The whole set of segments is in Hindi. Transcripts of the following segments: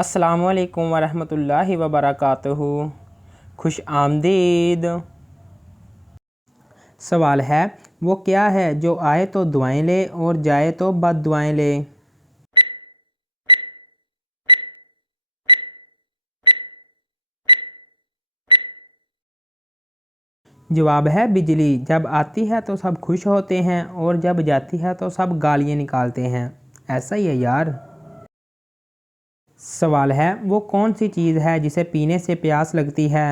अस्सलामुअलैकुम वरहमतुल्लाहि वबरकातुहू। खुश आमदीद। सवाल है, वो क्या है जो आए तो दुआएं ले और जाए तो बद्दुआएं ले? जवाब है बिजली। जब आती है तो सब खुश होते हैं और जब जाती है तो सब गालियाँ निकालते हैं। ऐसा ही है यार। सवाल है, वो कौन सी चीज़ है जिसे पीने से प्यास लगती है?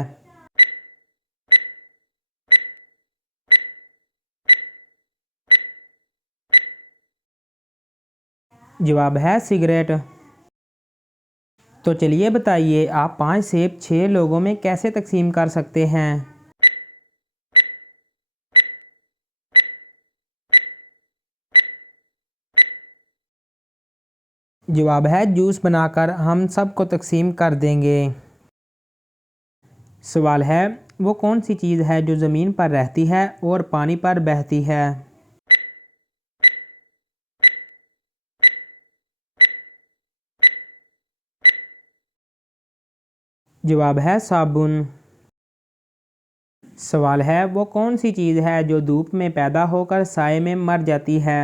जवाब है सिगरेट। तो चलिए बताइए, आप 5 सेब 6 लोगों में कैसे तकसीम कर सकते हैं? जवाब है जूस बनाकर हम सबको तकसीम कर देंगे। सवाल है, वो कौन सी चीज़ है जो ज़मीन पर रहती है और पानी पर बहती है? जवाब है साबुन। सवाल है, वो कौन सी चीज़ है जो धूप में पैदा होकर साए में मर जाती है?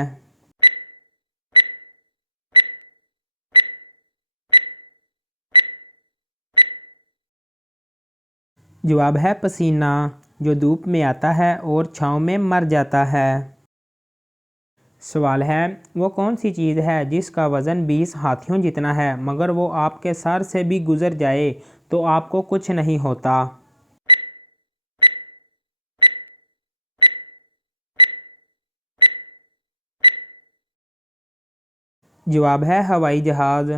जवाब है पसीना, जो धूप में आता है और छाँव में मर जाता है। सवाल है, वो कौन सी चीज़ है जिसका वज़न 20 हाथियों जितना है मगर वो आपके सर से भी गुज़र जाए तो आपको कुछ नहीं होता? जवाब है हवाई जहाज़।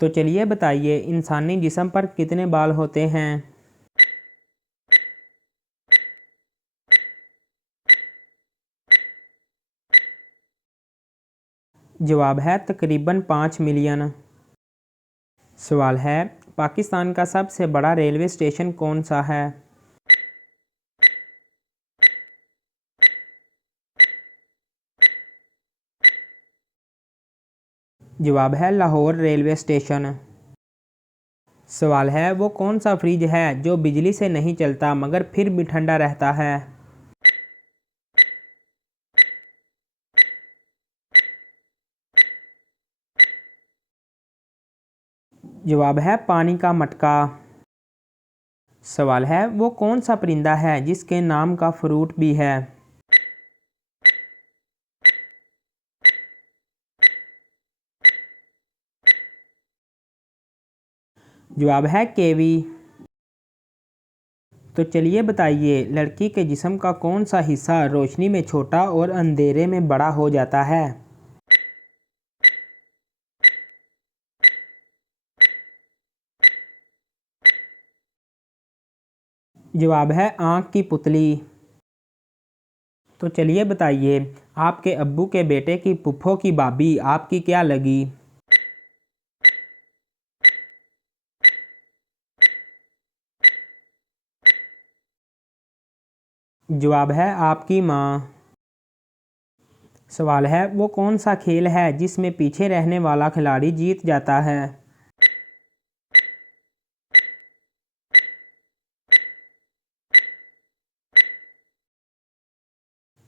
तो चलिए बताइए, इंसानी जिस्म पर कितने बाल होते हैं? जवाब है तकरीबन 5 मिलियन। सवाल है, पाकिस्तान का सबसे बड़ा रेलवे स्टेशन कौन सा है? जवाब है लाहौर रेलवे स्टेशन। सवाल है, वो कौन सा फ्रिज है जो बिजली से नहीं चलता मगर फिर भी ठंडा रहता है? जवाब है पानी का मटका। सवाल है, वो कौन सा परिंदा है जिसके नाम का फ्रूट भी है? जवाब है केवी। तो चलिए बताइए, लड़की के जिस्म का कौन सा हिस्सा रोशनी में छोटा और अंधेरे में बड़ा हो जाता है? जवाब है आँख की पुतली। तो चलिए बताइए, आपके अब्बू के बेटे की पुप्पो की भाभी आपकी क्या लगी? जवाब है आपकी माँ। सवाल है, वो कौन सा खेल है जिसमें पीछे रहने वाला खिलाड़ी जीत जाता है?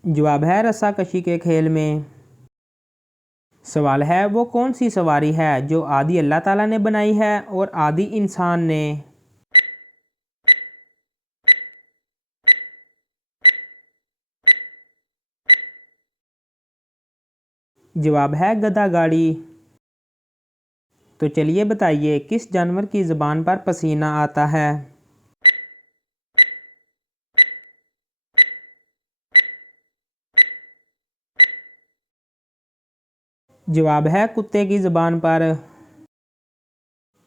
जवाब है रस्साकशी के खेल में। सवाल है, वो कौन सी सवारी है जो आदि अल्लाह ताला ने बनाई है और आदि इंसान ने? जवाब है गधा गाड़ी। तो चलिए बताइए, किस जानवर की ज़ुबान पर पसीना आता है? जवाब है कुत्ते की ज़ुबान पर।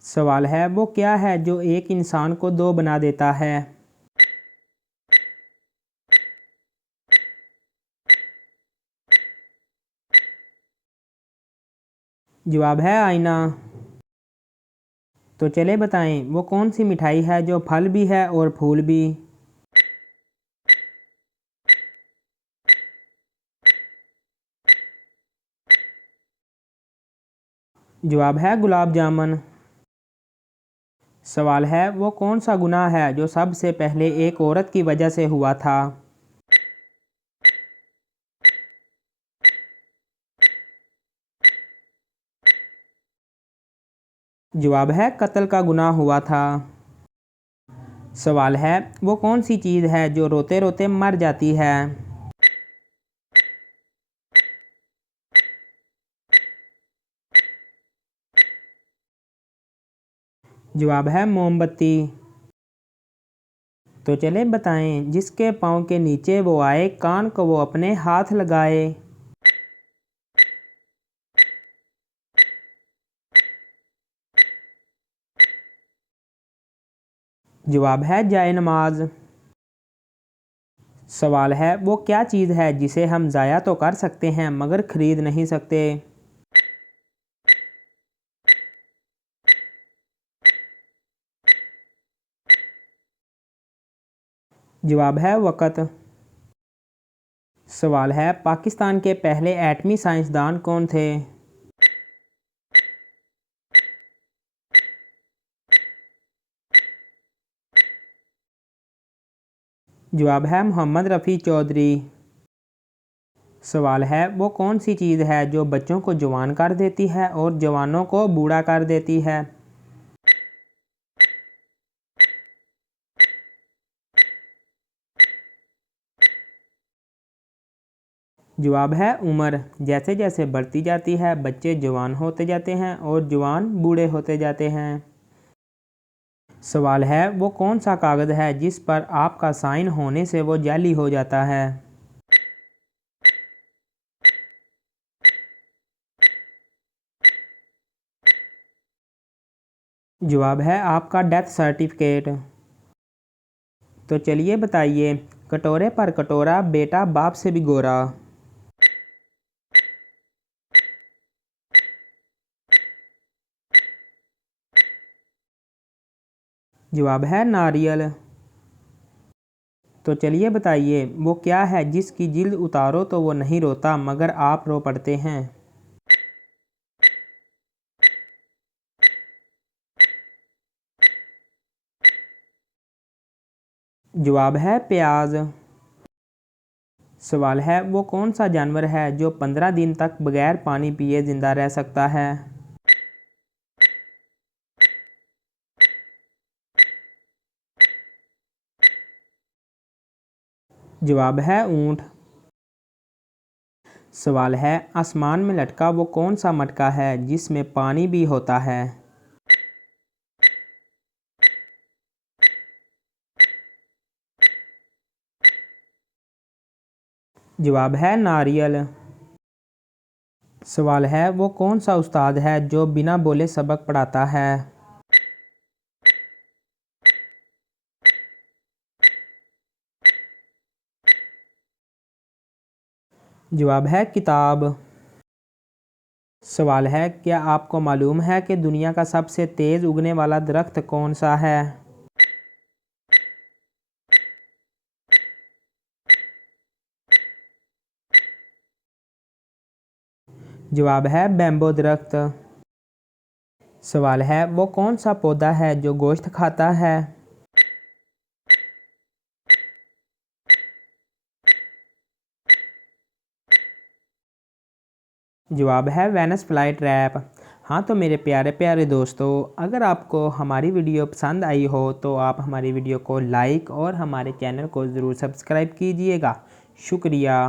सवाल है, वो क्या है जो एक इंसान को दो बना देता है? जवाब है आईना। तो चले बताएं, वो कौन सी मिठाई है जो फल भी है और फूल भी? जवाब है गुलाब जामुन। सवाल है वो कौन सा गुनाह है जो सबसे पहले एक औरत की वजह से हुआ था। जवाब है कत्ल का गुनाह हुआ था। सवाल है वो कौन सी चीज़ है जो रोते रोते मर जाती है। जवाब है मोमबत्ती। तो चले बताएं जिसके पाँव के नीचे वो आए कान को वो अपने हाथ लगाए। जवाब है जाए नमाज। सवाल है वो क्या चीज़ है जिसे हम ज़ाया तो कर सकते हैं मगर ख़रीद नहीं सकते। जवाब है वक़्त। सवाल है पाकिस्तान के पहले एटमी साइंसदान कौन थे। जवाब है मोहम्मद रफ़ी चौधरी। सवाल है वो कौन सी चीज़ है जो बच्चों को जवान कर देती है और जवानों को बूढ़ा कर देती है। जवाब है उम्र। जैसे जैसे बढ़ती जाती है बच्चे जवान होते जाते हैं और जवान बूढ़े होते जाते हैं। सवाल है वो कौन सा कागज़ है जिस पर आपका साइन होने से वो जाली हो जाता है। जवाब है आपका डेथ सर्टिफिकेट। तो चलिए बताइए कटोरे पर कटोरा बेटा बाप से भी गोरा। जवाब है नारियल। तो चलिए बताइए वो क्या है जिसकी जिल्द उतारो तो वो नहीं रोता मगर आप रो पड़ते हैं। जवाब है प्याज। सवाल है वो कौन सा जानवर है जो 15 दिन तक बगैर पानी पिए ज़िंदा रह सकता है। जवाब है ऊँट। सवाल है आसमान में लटका वो कौन सा मटका है जिसमें पानी भी होता है। जवाब है नारियल। सवाल है वो कौन सा उस्ताद है जो बिना बोले सबक पढ़ाता है। जवाब है किताब। सवाल है क्या आपको मालूम है कि दुनिया का सबसे तेज़ उगने वाला दरख्त कौन सा है। जवाब है बैम्बो दरख्त। सवाल है वो कौन सा पौधा है जो गोश्त खाता है। जवाब है वेनस फ्लाई ट्रैप। हाँ तो मेरे प्यारे प्यारे दोस्तों अगर आपको हमारी वीडियो पसंद आई हो तो आप हमारी वीडियो को लाइक और हमारे चैनल को ज़रूर सब्सक्राइब कीजिएगा। शुक्रिया।